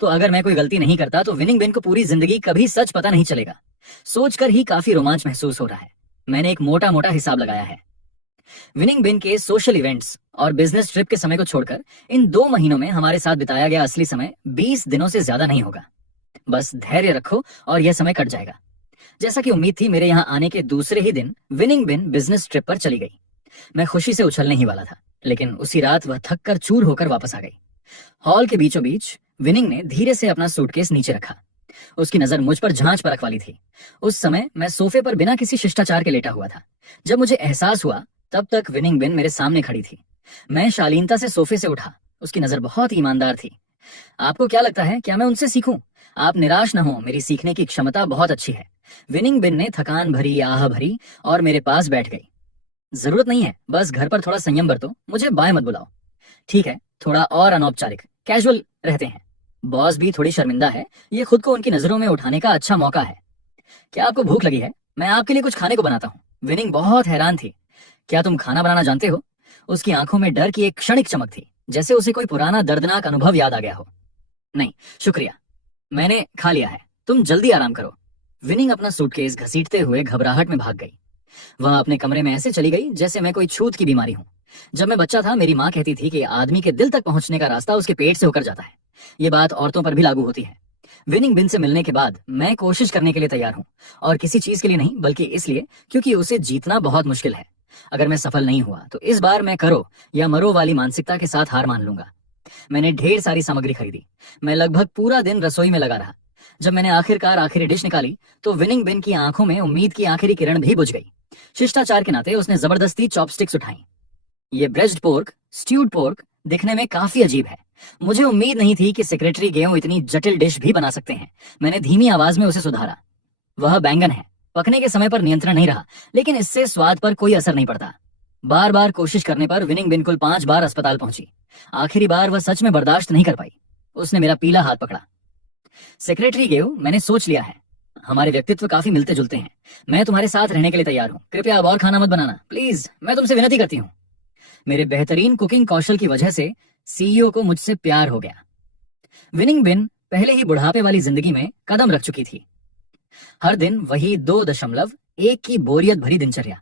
तो अगर मैं कोई गलती नहीं करता तो विनिंग बिन को पूरी जिंदगी कभी सच पता नहीं चलेगा। सोचकर ही काफी रोमांच महसूस हो रहा है। मैंने एक मोटा मोटा हिसाब लगाया है। विनिंग बिन के सोशल इवेंट्स और बिजनेस ट्रिप के समय को छोड़कर इन 2 महीनों में हमारे साथ बिताया गया असली समय 20 दिनों से ज्यादा नहीं होगा। बस धैर्य रखो और यह समय कट जाएगा। जैसा कि उम्मीद थी, मेरे यहाँ आने के दूसरे ही दिन विनिंग बिन बिजनेस ट्रिप पर चली गई। मैं खुशी से उछलने ही वाला था, लेकिन उसी रात वह थक कर चूर होकर वापस आ गई। हॉल के बीचों बीच विनिंग ने धीरे से अपना सूटकेस नीचे रखा। उसकी नजर मुझ पर जांच परख वाली थी। उस समय मैं सोफे पर बिना किसी शिष्टाचार के लेटा हुआ था। जब मुझे एहसास हुआ तब तक विनिंग बिन मेरे सामने खड़ी थी। मैं शालीनता से सोफे से उठा। उसकी नजर बहुत ईमानदार थी। आपको क्या लगता है, क्या मैं उनसे सीखूं? आप निराश न हो, मेरी सीखने की क्षमता बहुत अच्छी है। विनिंग बिन ने थकान भरी आह भरी और मेरे पास बैठ गई। जरूरत नहीं है, बस घर पर थोड़ा संयम बरतो, मुझे बाय मत बुलाओ। ठीक है, थोड़ा और अनौपचारिक, कैजुअल रहते हैं। बॉस भी थोड़ी शर्मिंदा है, ये खुद को उनकी नजरों में उठाने का अच्छा मौका है। क्या आपको भूख लगी है? मैं आपके लिए कुछ खाने को बनाता हूँ। विनिंग बहुत हैरान थी। क्या तुम खाना बनाना जानते हो? उसकी आंखों में डर की एक क्षणिक चमक थी, जैसे उसे कोई पुराना दर्दनाक अनुभव याद आ गया हो। नहीं शुक्रिया, मैंने खा लिया है, तुम जल्दी आराम करो। विनिंग अपना सूटकेस घसीटते हुए घबराहट में भाग गई। वह अपने कमरे में ऐसे चली गई जैसे मैं कोई छूत की बीमारी हूँ। जब मैं बच्चा था, मेरी माँ कहती थी कि आदमी के दिल तक पहुंचने का रास्ता उसके पेट से होकर जाता है। ये बात औरतों पर भी लागू होती है। विनिंग बिन से मिलने के बाद मैं कोशिश करने के लिए तैयार हूँ, और किसी चीज के लिए नहीं, बल्कि इसलिए क्योंकि उसे जीतना बहुत मुश्किल है। अगर मैं सफल नहीं हुआ तो इस बार मैं करो या मरो वाली मानसिकता के साथ हार मान लूंगा। मैंने ढेर सारी सामग्री खरीदी। मैं लगभग पूरा दिन रसोई में लगा रहा। जब मैंने आखिरकार आखिरी डिश निकाली तो विनिंग बिन की आंखों में उम्मीद की आखिरी किरण भी बुझ गई। शिष्टाचार के नाते उसने जबरदस्ती चॉपस्टिक्स उठाई। ये ब्रेस्ट पोर्क, स्ट्यूड पोर्क दिखने में काफी अजीब है। मुझे उम्मीद नहीं थी कि सेक्रेटरी गेहूं इतनी जटिल डिश भी बना सकते हैं। मैंने धीमी आवाज में उसे सुधारा। वह बैंगन है। पकने के समय पर नियंत्रण नहीं रहा, लेकिन इससे स्वाद पर कोई असर नहीं पड़ता। बार बार कोशिश करने पर विनिंग बिन कुल 5 बार अस्पताल पहुंची। आखिरी बार वह सच में बर्दाश्त नहीं कर पाई। उसने मेरा पीला हाथ पकड़ा। सेक्रेटरी गेहूं, मैंने सोच लिया है, हमारे व्यक्तित्व काफी मिलते जुलते हैं। मैं तुम्हारे साथ रहने के लिए तैयार हूँ। कृपया अब और खाना मत बनाना, प्लीज, मैं तुमसे विनती करती हूँ। मेरे बेहतरीन कुकिंग कौशल की वजह से सीईओ को मुझसे प्यार हो गया। विनिंग बिन पहले ही बुढ़ापे वाली जिंदगी में कदम रख चुकी थी। हर दिन वही 2.1 की बोरियत भरी दिनचर्या।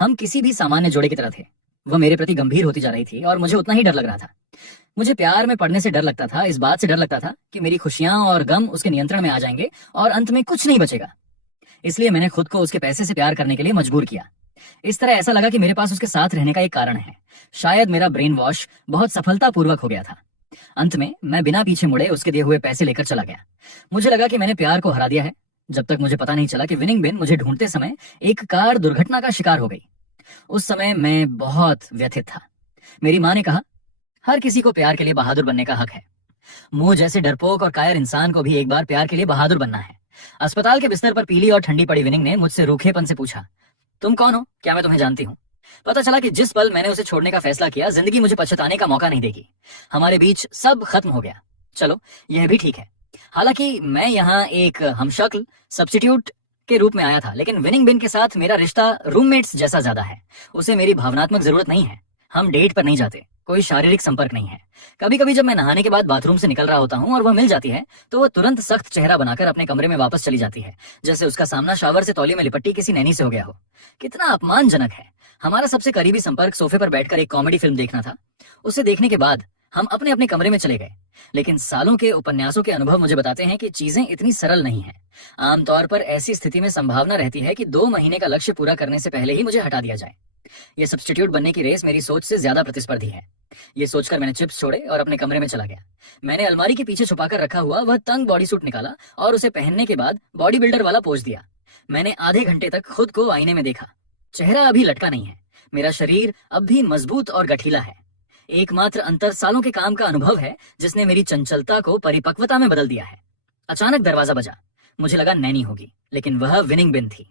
हम किसी भी सामान्य जोड़े की तरह थे। वह मेरे प्रति गंभीर होती जा रही थी और मुझे उतना ही डर लग रहा था। मुझे प्यार में पड़ने से डर लगता था, इस बात से डर लगता था कि मेरी खुशियां और गम उसके नियंत्रण में आ जाएंगे और अंत में कुछ नहीं बचेगा। इसलिए मैंने खुद को उसके पैसे से प्यार करने के लिए मजबूर किया। इस तरह ऐसा लगा कि मेरे पास उसके साथ रहने का एक कारण है। शायद मेरा ब्रेन वॉश बहुत सफलतापूर्वक हो गया था। अंत में मैं बिना पीछे मुड़े उसके दिए हुए पैसे लेकर चला गया। मुझे लगा कि मैंने प्यार को हरा दिया है, जब तक मुझे पता नहीं चला कि विनिंग बिन मुझे ढूंढते समय एक कार दुर्घटना का शिकार हो गई। उस समय मैं बहुत व्यथित था। मेरी माँ ने कहा, हर किसी को प्यार के लिए बहादुर बनने का हक है। मुझ जैसे डरपोक और कायर इंसान को भी एक बार प्यार के लिए बहादुर बनना है। अस्पताल के बिस्तर पर पीली और ठंडी पड़ी विनिंग ने मुझसे रूखेपन से पूछा, तुम कौन हो? क्या मैं तुम्हें जानती हूँ? पता चला कि जिस पल मैंने उसे छोड़ने का फैसला किया, जिंदगी मुझे पछताने का मौका नहीं देगी। हमारे बीच सब खत्म हो गया। चलो, यह भी ठीक है। हालांकि मैं यहाँ एक हमशक्ल सब्स्टिट्यूट के रूप में आया था, लेकिन विनिंग बिन के साथ मेरा रिश्ता रूममेट्स जैसा ज्यादा है। उसे मेरी भावनात्मक जरूरत नहीं है। हम डेट पर नहीं जाते, कोई शारीरिक संपर्क नहीं है। कभी कभी जब मैं नहाने के बाद बाथरूम से निकल रहा होता हूँ और वह मिल जाती है, तो वह तुरंत सख्त चेहरा बनाकर अपने कमरे में वापस चली जाती है, जैसे उसका सामना शावर से तौलिए में लिपटी किसी नैनी से हो गया हो। कितना अपमानजनक है। हमारा सबसे करीबी संपर्क सोफे पर बैठकर एक कॉमेडी फिल्म देखना था। उसे देखने के बाद हम अपने अपने कमरे में चले गए। लेकिन सालों के उपन्यासों के अनुभव मुझे बताते हैं कि चीजें इतनी सरल नहीं है। आमतौर पर ऐसी स्थिति में संभावना रहती है कि 2 महीने का लक्ष्य पूरा करने से पहले ही मुझे हटा दिया जाए। ये सब्स्टिट्यूट बनने की रेस मेरी सोच से ज्यादा प्रतिस्पर्धी है। ये सोचकर मैंने चिप्स छोड़े और अपने कमरे में चला गया। मैंने अलमारी के पीछे छुपाकर रखा हुआ वह तंग बॉडी सूट निकाला और उसे पहनने के बाद बॉडी बिल्डर वाला पोज दिया। मैंने आधे घंटे तक खुद को आईने में देखा। चेहरा अभी लटका नहीं है, मेरा शरीर अब भी मजबूत और गठीला है। एकमात्र अंतर सालों के काम का अनुभव है, जिसने मेरी चंचलता को परिपक्वता में बदल दिया है। अचानक दरवाजा बजा। मुझे लगा नैनी होगी, लेकिन वह विनिंग बिन थी।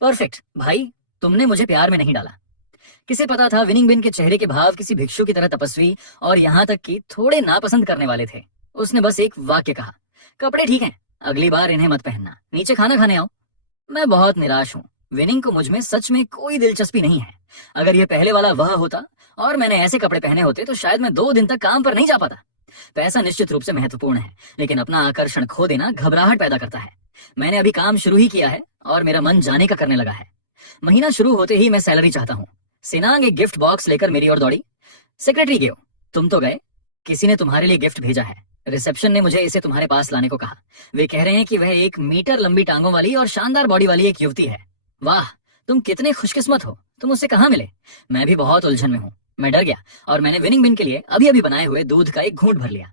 परफेक्ट भाई, तुमने मुझे प्यार में नहीं डाला। किसे पता था विनिंग बिन के चेहरे के भाव किसी भिक्षु की तरह तपस्वी और यहाँ तक कि थोड़े नापसंद करने वाले थे। उसने बस एक वाक्य कहा, कपड़े ठीक हैं, अगली बार इन्हें मत पहनना, नीचे खाना खाने आओ। मैं बहुत निराश हूँ। विनिंग को मुझ में सच में कोई दिलचस्पी नहीं है। अगर यह पहले वाला वह होता और मैंने ऐसे कपड़े पहने होते तो शायद मैं 2 दिन तक काम पर नहीं जा पाता। पैसा निश्चित रूप से महत्वपूर्ण है, लेकिन अपना आकर्षण खो देना घबराहट पैदा करता है। मैंने अभी काम शुरू ही किया है और मेरा मन जाने का करने लगा है। महीना शुरू होते ही मैं सैलरी चाहता हूँ। सेनांग एक गिफ्ट बॉक्स लेकर मेरी ओर दौड़ी। सेक्रेटरी गेओ, तुम तो गए, किसी ने तुम्हारे लिए गिफ्ट भेजा है। रिसेप्शन ने मुझे इसे तुम्हारे पास लाने को कहा। वे कह रहे हैं कि वह 1 मीटर लंबी टांगों वाली और शानदार बॉडी वाली एक युवती है। वाह, तुम कितने खुशकिस्मत हो। तुम उससे कहाँ मिले? मैं भी बहुत उलझन में हूँ। मैं डर गया और मैंने विनिंग बिन के लिए अभी अभी बनाए हुए दूध का एक घूंट भर लिया।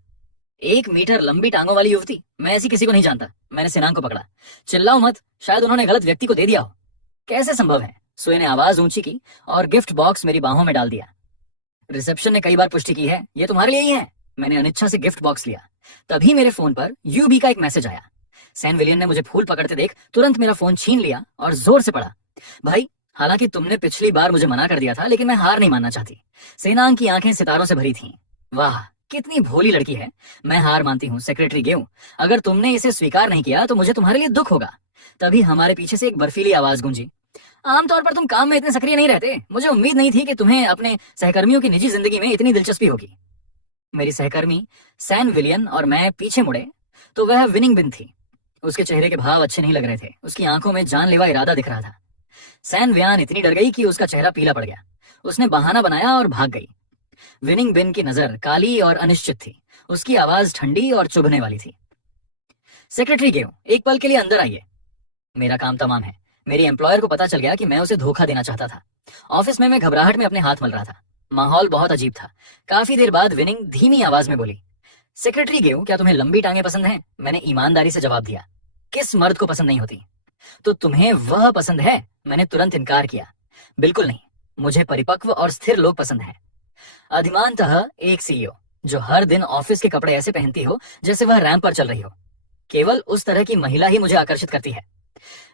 1 मीटर लंबी टांगों वाली युवती? मैं ऐसी किसी को नहीं जानता। मैंने सेनांग को पकड़ा। चिल्लाओ मत, शायद उन्होंने गलत व्यक्ति को दे दिया हो। कैसे संभव है? सोए ने आवाज ऊंची की और गिफ्ट बॉक्स मेरी बाहों में डाल दिया। रिसेप्शन ने कई बार पुष्टि की है, ये तुम्हारे लिए ही है। मैंने अनिच्छा से गिफ्ट बॉक्स लिया। तभी मेरे फोन पर यूबी का एक मैसेज आया। सैन विलियन ने मुझे फूल पकड़ते देख तुरंत मेरा फोन छीन लिया और जोर से पढ़ा। भाई, हालांकि तुमने पिछली बार मुझे मना कर दिया था, लेकिन मैं हार नहीं मानना चाहती। सेनांग की आंखें सितारों से भरी थीं। वाह, कितनी भोली लड़की है। मैं हार मानती हूँ सेक्रेटरी गेऊ। अगर तुमने इसे स्वीकार नहीं किया तो मुझे तुम्हारे लिए दुख होगा। तभी हमारे पीछे से एक बर्फीली आवाज गूंजी। आमतौर पर तुम काम में इतने सक्रिय नहीं रहते। मुझे उम्मीद नहीं थी कि तुम्हें अपने सहकर्मियों की निजी जिंदगी में इतनी दिलचस्पी होगी। मेरी सहकर्मी सैन विलियन और मैं पीछे मुड़े तो वह विनिंग बिन थी। उसके चेहरे के भाव अच्छे नहीं लग रहे थे। उसकी आंखों में जानलेवा इरादा दिख रहा था। सैन वियान इतनी डर गई कि उसका चेहरा पीला पड़ गया। उसने बहाना बनाया और भाग गई। विनिंग बिन की नजर काली और अनिश्चित थी। उसकी आवाज ठंडी और चुभने वाली थी। सेक्रेटरी गेऊ, एक पल के लिए अंदर आइए। मेरा काम तमाम है। मेरी एम्प्लॉयर को पता चल गया कि मैं उसे धोखा देना चाहता था। ऑफिस में मैं घबराहट में अपने हाथ मल रहा था। माहौल बहुत अजीब था। काफी देर बाद विनिंग धीमी आवाज में बोली, सेक्रेटरी गेऊ, क्या तुम्हें लंबी टांगे पसंद हैं? मैंने ईमानदारी से जवाब दिया। किस मर्द को पसंद नहीं होती? तो तुम्हें वह पसंद है? मैंने तुरंत इनकार किया। बिल्कुल नहीं, मुझे परिपक्व और स्थिर लोग पसंद हैं। अधिमानतः एक सीईओ जो हर दिन ऑफिस के कपड़े ऐसे पहनती हो जैसे वह रैंप पर चल रही हो। केवल उस तरह की महिला ही मुझे आकर्षित करती है।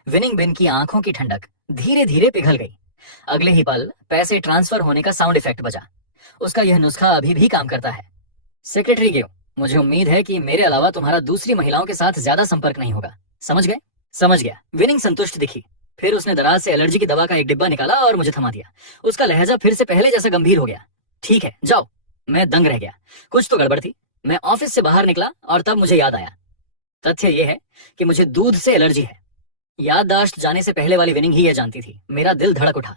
विनिंग बिन की आंखों की ठंडक धीरे धीरे पिघल गई। अगले ही पल पैसे ट्रांसफर होने का साउंड इफेक्ट बजा। उसका यह नुस्खा अभी भी काम करता है। सेक्रेटरी गेऊ, मुझे उम्मीद है कि मेरे अलावा तुम्हारा दूसरी महिलाओं के साथ ज्यादा संपर्क नहीं होगा। समझ गए? समझ गया। विनिंग संतुष्ट दिखी। फिर उसने दराज से एलर्जी की दवा का एक डिब्बा निकाला और मुझे थमा दिया। उसका लहजा फिर से पहले जैसा गंभीर हो गया। ठीक है, जाओ। मैं दंग रह गया। कुछ तो गड़बड़ थी। मैं ऑफिस से बाहर निकला और तब मुझे याद आया। तथ्य यह है कि मुझे दूध से एलर्जी है। याददाश्त जाने से पहले वाली विनिंग ही यह जानती थी। मेरा दिल धड़क उठा।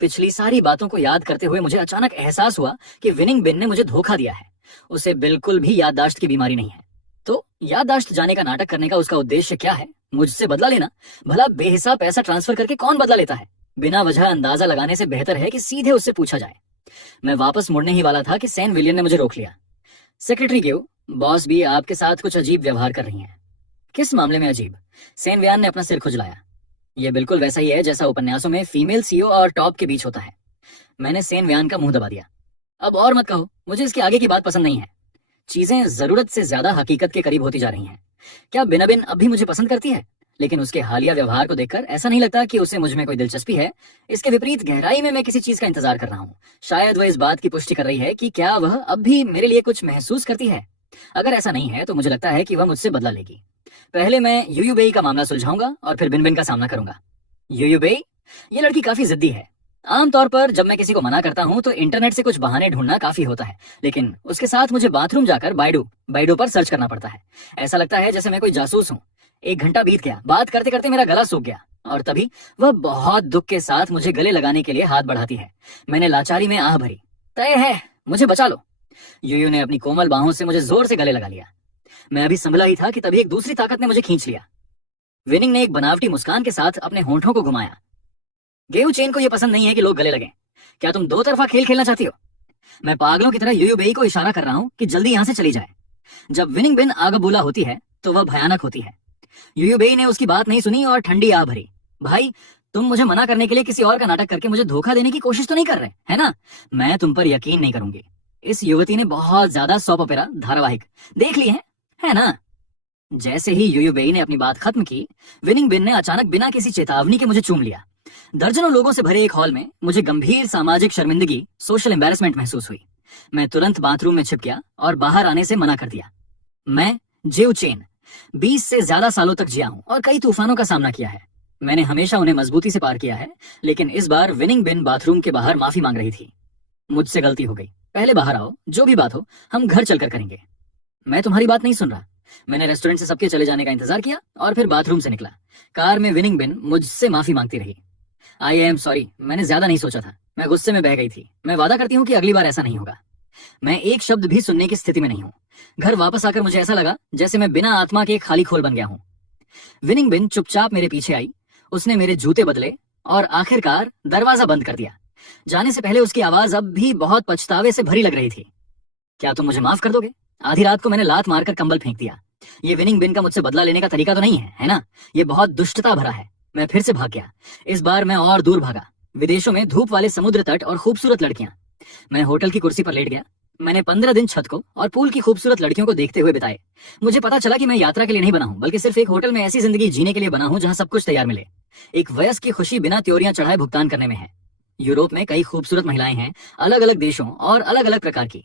पिछली सारी बातों को याद करते हुए मुझे अचानक एहसास हुआ कि विनिंग बिन ने मुझे धोखा दिया है। उसे बिल्कुल भी याददाश्त की बीमारी नहीं है। तो याददाश्त जाने का नाटक करने का उसका उद्देश्य क्या है? मुझसे बदला लेना? भला बेहिसाब पैसा ट्रांसफर करके कौन बदला लेता है? बिना वजह अंदाजा लगाने से बेहतर है कि सीधे उससे पूछा जाए। मैं वापस मुड़ने ही वाला था कि सैन विलियन ने मुझे रोक लिया। सेक्रेटरी क्यों? बॉस भी आपके साथ कुछ अजीब व्यवहार कर रही हैं। किस मामले में अजीब? सैन वियान ने अपना सिर खुजलाया। यह बिल्कुल वैसा ही है जैसा उपन्यासों में फीमेल सीईओ और टॉप के बीच होता है। मैंने सैन वियान का मुंह दबा दिया। अब और मत कहो, मुझे इसके आगे की बात पसंद नहीं है। चीजें जरूरत से ज्यादा हकीकत के करीब होती जा रही हैं। क्या बिनाबिन अब भी मुझे पसंद करती है? लेकिन उसके हालिया व्यवहार को देखकर ऐसा नहीं लगता कि उसे मुझ में कोई दिलचस्पी है। इसके विपरीत गहराई में मैं किसी चीज का इंतजार कर रहा हूँ। शायद वह इस बात की पुष्टि कर रही है कि क्या वह अब भी मेरे लिए कुछ महसूस करती है। अगर ऐसा नहीं है तो मुझे लगता है कि वह मुझसे बदला लेगी। पहले मैं यूयू बेई का मामला सुलझाऊंगा और फिर बिन बिन का सामना करूंगा। यूयू बेई? ये लड़की काफी जिद्दी है। आमतौर पर जब मैं किसी को मना करता हूँ तो इंटरनेट से कुछ बहाने ढूंढना काफी होता है, लेकिन उसके साथ मुझे बाथरूम जाकर बाइडू पर सर्च करना पड़ता है। ऐसा लगता है जैसे मैं कोई जासूस हूँ। 1 घंटा बीत गया। बात करते करते मेरा गला सूख गया और तभी वह बहुत दुख के साथ मुझे गले लगाने के लिए हाथ बढ़ाती है। मैंने लाचारी में आह भरी। तय है, मुझे बचा लो। यूयू ने अपनी कोमल बाहों से मुझे जोर से गले लगा लिया। मैं अभी संभला ही था कि तभी एक दूसरी ताकत ने मुझे खींच लिया। विनिंग ने एक बनावटी मुस्कान के साथ अपने होंठों को घुमाया। गेऊ चेन को यह पसंद नहीं है कि लोग गले लगें। क्या तुम दो तरफा खेल खेलना चाहती हो? मैं पागलों की तरह यूयू बेई को इशारा कर रहा हूं कि जल्दी यहां से चली जाए। जब विनिंग बिन आगबूला होती है तो वह भयानक होती है। यूयू बेई ने उसकी बात नहीं सुनी और ठंडी आह भरी। भाई, तुम मुझे मना करने के लिए किसी और का नाटक करके मुझे धोखा देने की कोशिश तो नहीं कर रहे, है ना? मैं तुम पर यकीन नहीं करूंगी। इस युवती ने बहुत ज्यादा सॉप ओपेरा धारावाहिक देख लिए हैं, है ना? जैसे ही यूयू बेई ने अपनी बात खत्म की, विनिंग बिन ने अचानक बिना किसी चेतावनी के मुझे चूम लिया। दर्जनों लोगों से भरे एक हॉल में मुझे गंभीर सामाजिक शर्मिंदगी, सोशल एम्बैरेसमेंट महसूस हुई। मैं तुरंत बाथरूम में छिप गया और बाहर आने से मना कर दिया। मैं जेऊ चेन 20 से ज्यादा सालों तक जिया हूं और कई तूफानों का सामना किया है। मैंने हमेशा उन्हें मजबूती से पार किया है, लेकिन इस बार विनिंग बिन बाथरूम के बाहर माफी मांग रही थी। मुझसे गलती हो गई। पहले बाहर आओ, जो भी बात हो हम घर चलकर करेंगे। मैं तुम्हारी बात नहीं सुन रहा। मैंने रेस्टोरेंट से सबके चले जाने का इंतजार किया और फिर बाथरूम से निकला। कार में विनिंग बिन मुझसे माफी मांगती रही। आई एम सॉरी, मैंने ज्यादा नहीं सोचा था। मैं गुस्से में बह गई थी। मैं वादा करती हूँ कि अगली बार ऐसा नहीं होगा। मैं एक शब्द भी सुनने की स्थिति में नहीं हूँ। घर वापस आकर मुझे ऐसा लगा जैसे मैं बिना आत्मा के एक खाली खोल बन गया हूँ। विनिंग बिन चुपचाप मेरे पीछे आई। उसने मेरे जूते बदले और आखिरकार दरवाजा बंद कर दिया। जाने से पहले उसकी आवाज अब भी बहुत पछतावे से भरी लग रही थी। क्या तुम मुझे माफ कर दोगे? आधी रात को मैंने लात मारकर कंबल फेंक दिया। ये विनिंग बिन का मुझसे बदला लेने का तरीका तो नहीं है, है ना? ये बहुत दुष्टता भरा है। मैं फिर से भाग गया। इस बार मैं और दूर भागा। विदेशों में धूप वाले समुद्र तट और खूबसूरत लड़कियां। मैं होटल की कुर्सी पर लेट गया। मैंने 15 दिन छत को और पूल की खूबसूरत लड़कियों को देखते हुए बिताए। मुझे पता चला कि मैं यात्रा के लिए नहीं बना हूं, बल्कि सिर्फ एक होटल में ऐसी जिंदगी जीने के लिए बना हूं जहां सब कुछ तैयार मिले। एक वयस्क की खुशी बिना त्योरियां चढ़ाए भुगतान करने में है। यूरोप में कई खूबसूरत महिलाएं हैं, अलग अलग देशों और अलग अलग प्रकार की।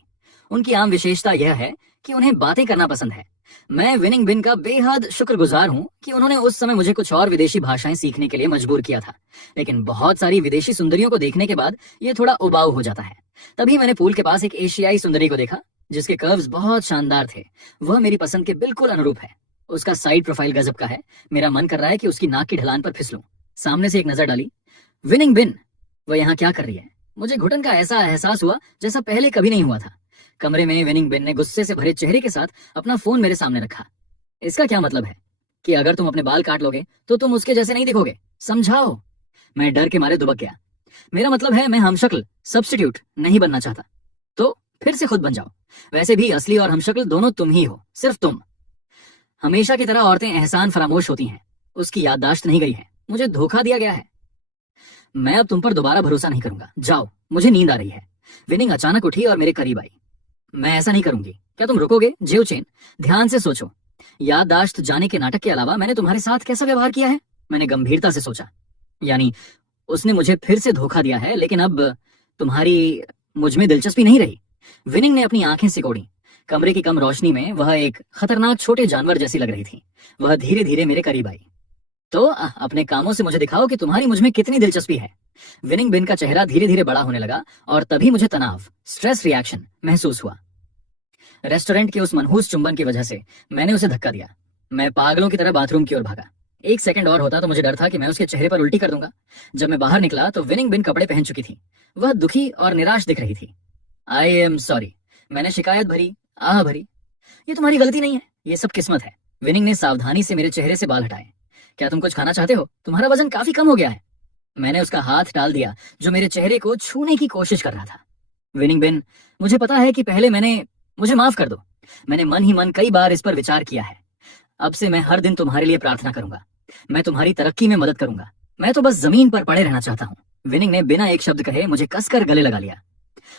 उनकी आम विशेषता यह है कि उन्हें बातें करना पसंद है। मैं विनिंग बिन का बेहद शुक्रगुजार हूं कि उन्होंने उस समय मुझे कुछ और विदेशी भाषाएं सीखने के लिए मजबूर किया था। लेकिन बहुत सारी विदेशी सुंदरियों को देखने के बाद ये थोड़ा उबाऊ हो जाता है। तभी मैंने पूल के पास एक एशियाई सुंदरी को देखा जिसके कर्व्स बहुत शानदार थे। वह मेरी पसंद के बिल्कुल अनुरूप है। उसका साइड प्रोफाइल गजब का है। मेरा मन कर रहा है कि उसकी नाक की ढलान पर फिसलूं। सामने से एक नजर डाली। विनिंग बिन, वह यहाँ क्या कर रही है? मुझे घुटन का ऐसा एहसास हुआ जैसा पहले कभी नहीं हुआ था। कमरे में विनिंग बिन ने गुस्से से भरे चेहरे के साथ अपना फोन मेरे सामने रखा। इसका क्या मतलब है? कि अगर तुम अपने बाल काट लोगे तो तुम उसके जैसे नहीं दिखोगे? समझाओ। मैं डर के मारे दुबक गया। मेरा मतलब है मैं हमशक्ल सब्स्टिट्यूट नहीं बनना चाहता। तो फिर से खुद बन जाओ। वैसे भी असली और हमशक्ल दोनों तुम ही हो, सिर्फ तुम। हमेशा की तरह औरतें एहसान फरामोश होती हैं। उसकी याददाश्त नहीं गई है। मुझे धोखा दिया गया है। मैं अब तुम पर दोबारा भरोसा नहीं करूंगा। जाओ, मुझे नींद आ रही है। विनिंग अचानक उठी और मेरे करीब आई। मैं ऐसा नहीं करूंगी। क्या तुम रुकोगे? जेऊ चेन, ध्यान से सोचो। याददाश्त जाने के नाटक के अलावा मैंने तुम्हारे साथ कैसा व्यवहार किया है? मैंने गंभीरता से सोचा। यानी उसने मुझे फिर से धोखा दिया है, लेकिन अब तुम्हारी मुझ में दिलचस्पी नहीं रही। विनिंग ने अपनी आंखें सिकोड़ी। कमरे की कम रोशनी में वह एक खतरनाक छोटे जानवर जैसी लग रही थी। वह धीरे धीरे मेरे करीब आई। तो अपने कामों से मुझे दिखाओ कि तुम्हारी मुझ में कितनी दिलचस्पी है। विनिंग बिन का चेहरा धीरे धीरे बड़ा होने लगा और तभी मुझे तनाव, स्ट्रेस रिएक्शन महसूस हुआ। रेस्टोरेंट के उस मनहूस चुंबन की वजह से मैंने उसे धक्का दिया। मैं पागलों की तरह बाथरूम की ओर भागा। एक सेकंड और होता तो मुझे डर था कि मैं उसके चेहरे पर उल्टी कर दूंगा। जब मैं बाहर निकला तो विनिंग बिन कपड़े पहन चुकी थी। वह दुखी और निराश दिख रही थी। आई एम सॉरी, मैंने शिकायत भरी आह भरी। ये तुम्हारी गलती नहीं है, ये सब किस्मत है। विनिंग ने सावधानी से मेरे चेहरे से बाल हटाए। क्या तुम कुछ खाना चाहते हो? तुम्हारा वजन काफी कम हो गया है। मैंने उसका हाथ टाल दिया जो मेरे चेहरे को छूने की कोशिश कर रहा था। विनिंग बिन, मुझे पता है कि पहले मुझे माफ कर दो। मैंने मन ही मन कई बार इस पर विचार किया है। अब से मैं हर दिन तुम्हारे लिए प्रार्थना करूंगा। मैं तुम्हारी तरक्की में मदद करूंगा। मैं तो बस जमीन पर पड़े रहना चाहता हूँ। विनिंग ने बिना एक शब्द कहे मुझे कसकर गले लगा लिया।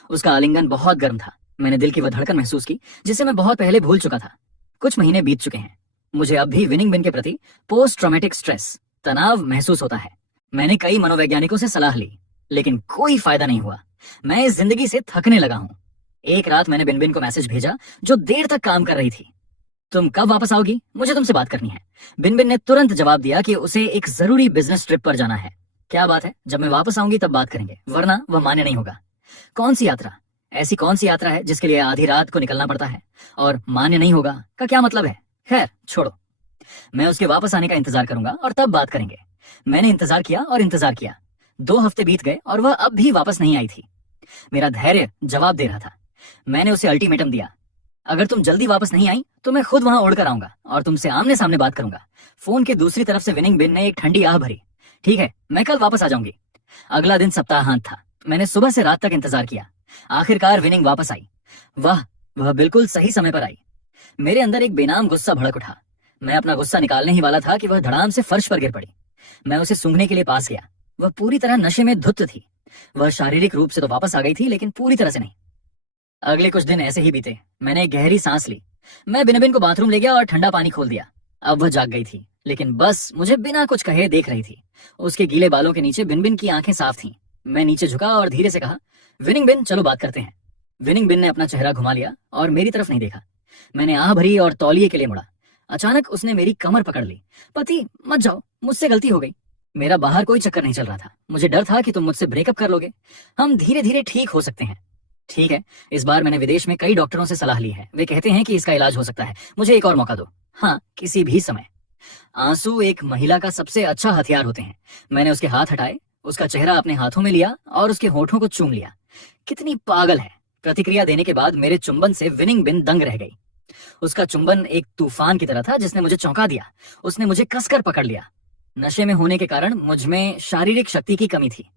उसका आलिंगन बहुत गर्म था। मैंने दिल की वह धड़कन महसूस की जिसे मैं बहुत पहले भूल चुका था। कुछ महीने बीत चुके हैं। मुझे अब भी विनिंग बिन के प्रति पोस्ट ट्रॉमेटिक स्ट्रेस, तनाव महसूस होता है। मैंने कई मनोवैज्ञानिकों से सलाह ली, लेकिन कोई फायदा नहीं हुआ। मैं इस जिंदगी से थकने लगा हूँ। एक रात मैंने बिन बिन को मैसेज भेजा जो देर तक काम कर रही थी। तुम कब वापस आओगी? मुझे तुमसे बात करनी है। बिन बिन ने तुरंत जवाब दिया कि उसे एक जरूरी बिजनेस ट्रिप पर जाना है। क्या बात है, जब मैं वापस आऊंगी तब बात करेंगे, वरना वह मान्य नहीं होगा। कौन सी यात्रा? ऐसी कौन सी यात्रा है जिसके लिए आधी रात को निकलना पड़ता है? और मान्य नहीं होगा का क्या मतलब है? खैर छोड़ो, मैं उसके वापस आने का इंतजार करूंगा और तब बात करेंगे। मैंने इंतजार किया और इंतजार किया। 2 हफ्ते बीत गए और वह अब भी वापस नहीं आई थी। मेरा धैर्य जवाब दे रहा था। मैंने उसे अल्टीमेटम दिया, अगर तुम जल्दी वापस नहीं आई तो मैं खुद वहां उड़कर आऊंगा और तुमसे आमने सामने बात करूंगा। फोन के दूसरी तरफ से विनिंग बिन ने एक ठंडी आह भरी। ठीक है, मैं कल वापस आ जाऊंगी। अगला दिन सप्ताहांत था। मैंने सुबह से रात तक इंतजार किया। आखिरकार विनिंग वापस आई। वह बिल्कुल सही समय पर आई। मेरे अंदर एक बेनाम गुस्सा भड़क उठा। मैं अपना गुस्सा निकालने ही वाला था कि वह धड़ाम से फर्श पर गिर पड़ी। मैं उसे सूंघने के लिए पास गया। वह पूरी तरह नशे में धुत थी। वह शारीरिक रूप से तो वापस आ गई थी, लेकिन पूरी तरह से नहीं। अगले कुछ दिन ऐसे ही बीते। मैंने एक गहरी सांस ली। मैं बिन बिन को बाथरूम ले गया और ठंडा पानी खोल दिया। अब वह जाग गई थी, लेकिन बस मुझे बिना कुछ कहे देख रही थी। उसके गीले बालों के नीचे बिन बिन की आंखें साफ थीं। मैं नीचे झुका और धीरे से कहा, विनिंग बिन, चलो बात करते हैं। विनिंग बिन ने अपना चेहरा घुमा लिया और मेरी तरफ नहीं देखा। मैंने आह भरी और तौलिए के लिए मुड़ा। अचानक उसने मेरी कमर पकड़ ली। पति, मत जाओ, मुझसे गलती हो गई। मेरा बाहर कोई चक्कर नहीं चल रहा था। मुझे डर था कि तुम मुझसे ब्रेकअप कर लोगे। हम धीरे धीरे ठीक हो सकते हैं। ठीक है, इस बार मैंने विदेश में कई डॉक्टरों से सलाह ली है। वे कहते हैं कि इसका इलाज हो सकता है। मुझे एक और मौका दो। हाँ, किसी भी समय। आंसू एक महिला का सबसे अच्छा हथियार होते हैं। मैंने उसके हाथ हटाए, उसका चेहरा अपने हाथों में लिया और उसके होठों को चूम लिया। कितनी पागल है। प्रतिक्रिया देने के बाद मेरे चुंबन से विनिंग बिन दंग रह गई। उसका चुंबन एक तूफान की तरह था जिसने मुझे चौंका दिया। उसने मुझे कसकर पकड़ लिया। नशे में होने के कारण मुझ में शारीरिक शक्ति की कमी थी।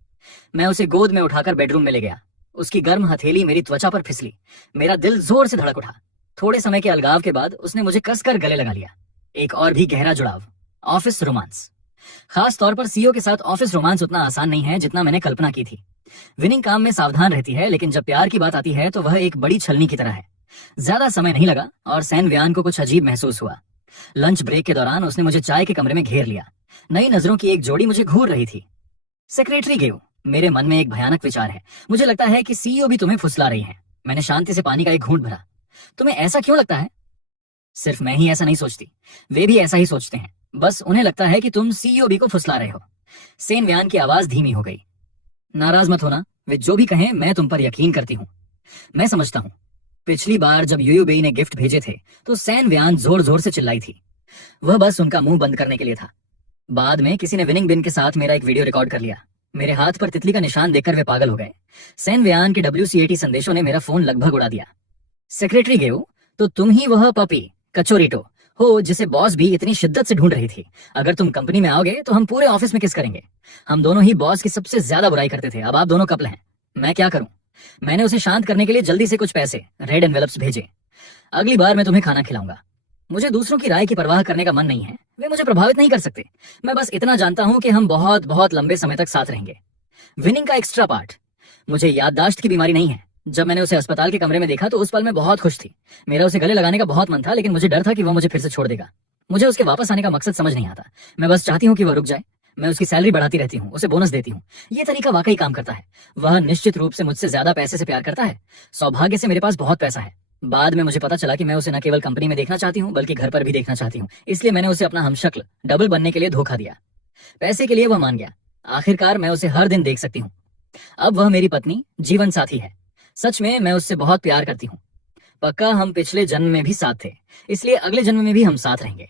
मैं उसे गोद में उठाकर बेडरूम में ले गया। उसकी गर्म हथेली मेरी त्वचा पर फिसली। मेरा दिल जोर से धड़क उठा। थोड़े समय के अलगाव के बाद उसने मुझे कसकर गले लगा लिया। एक और भी गहरा जुड़ाव, ऑफिस रोमांस। खास तौर पर सीईओ के साथ ऑफिस रोमांस उतना आसान नहीं है जितना मैंने कल्पना की थी। विनिंग काम में सावधान रहती है, लेकिन जब प्यार की बात आती है तो वह एक बड़ी छलनी की तरह है। ज्यादा समय नहीं लगा और सैन व्यान को कुछ अजीब महसूस हुआ। लंच ब्रेक के दौरान उसने मुझे चाय के कमरे में घेर लिया। नई नजरों की एक जोड़ी मुझे घूर रही थी। सेक्रेटरी गेव, मेरे मन में एक भयानक विचार है। मुझे लगता है कि सीईओ भी तुम्हें फुसला रही है। मैंने शांति से पानी का एक घूंट भरा। तुम्हें ऐसा क्यों लगता है? सिर्फ मैं ही ऐसा नहीं सोचती, वे भी ऐसा ही सोचते हैं। बस उन्हें लगता है कि तुम सीईओ भी को फुसला रहे हो। सेन व्यान की आवाज धीमी हो गई। नाराज मत होना, वे जो भी कहें मैं तुम पर यकीन करती हूँ। मैं समझता हूँ। पिछली बार जब यूयू बेई ने गिफ्ट भेजे थे तो सैन व्यान जोर जोर से चिल्लाई थी। वह बस उनका मुंह बंद करने के लिए था। बाद में किसी ने विनिंग बिन के साथ मेरा एक वीडियो रिकॉर्ड कर लिया। मेरे हाथ पर तितली का निशान देखकर वे पागल हो गए। सैन व्यान के WCAT संदेशों ने मेरा फोन लगभग उड़ा दिया। सेक्रेटरी गेव, तो तुम ही वह पपी कचोरिटो हो जिसे बॉस भी इतनी शिद्दत से ढूंढ रही थी। अगर तुम कंपनी में आओगे तो हम पूरे ऑफिस में किस करेंगे। हम दोनों ही बॉस की सबसे ज्यादा बुराई करते थे। अब आप दोनों कपल हैं। मैं क्या करूं? मैंने उसे शांत करने के लिए जल्दी से कुछ पैसे, रेड एनवेलप्स भेजे। अगली बार मैं तुम्हें खाना खिलाऊंगा। मुझे दूसरों की राय की परवाह करने का मन नहीं है। वे मुझे प्रभावित नहीं कर सकते। मैं बस इतना जानता हूं कि हम बहुत बहुत लंबे समय तक साथ रहेंगे। विनिंग का एक्स्ट्रा पार्ट, मुझे याददाश्त की बीमारी नहीं है। जब मैंने उसे अस्पताल के कमरे में देखा तो उस पल मैं बहुत खुश थी। मेरा उसे गले लगाने का बहुत मन था, लेकिन मुझे डर था कि वह मुझे फिर से छोड़ देगा। मुझे उसके वापस आने का मकसद समझ नहीं आता। मैं बस चाहती हूँ कि वह रुक जाए। मैं उसकी सैलरी बढ़ाती रहती हूँ, उसे बोनस देती हूँ। ये तरीका वाकई काम करता है। वह निश्चित रूप से मुझसे ज्यादा पैसे से प्यार करता है। सौभाग्य से मेरे पास बहुत पैसा है। बाद में मुझे पता चला कि मैं उसे न केवल कंपनी में देखना चाहती हूँ बल्कि घर पर भी देखना चाहती हूँ। इसलिए मैंने उसे अपना हमशक्ल डबल बनने के लिए धोखा दिया। पैसे के लिए वह मान गया। आखिरकार मैं उसे हर दिन देख सकती हूँ। अब वह मेरी पत्नी, जीवन साथी है। सच में मैं उससे बहुत प्यार करती हूँ। पक्का हम पिछले जन्म में भी साथ थे, इसलिए अगले जन्म में भी हम साथ रहेंगे।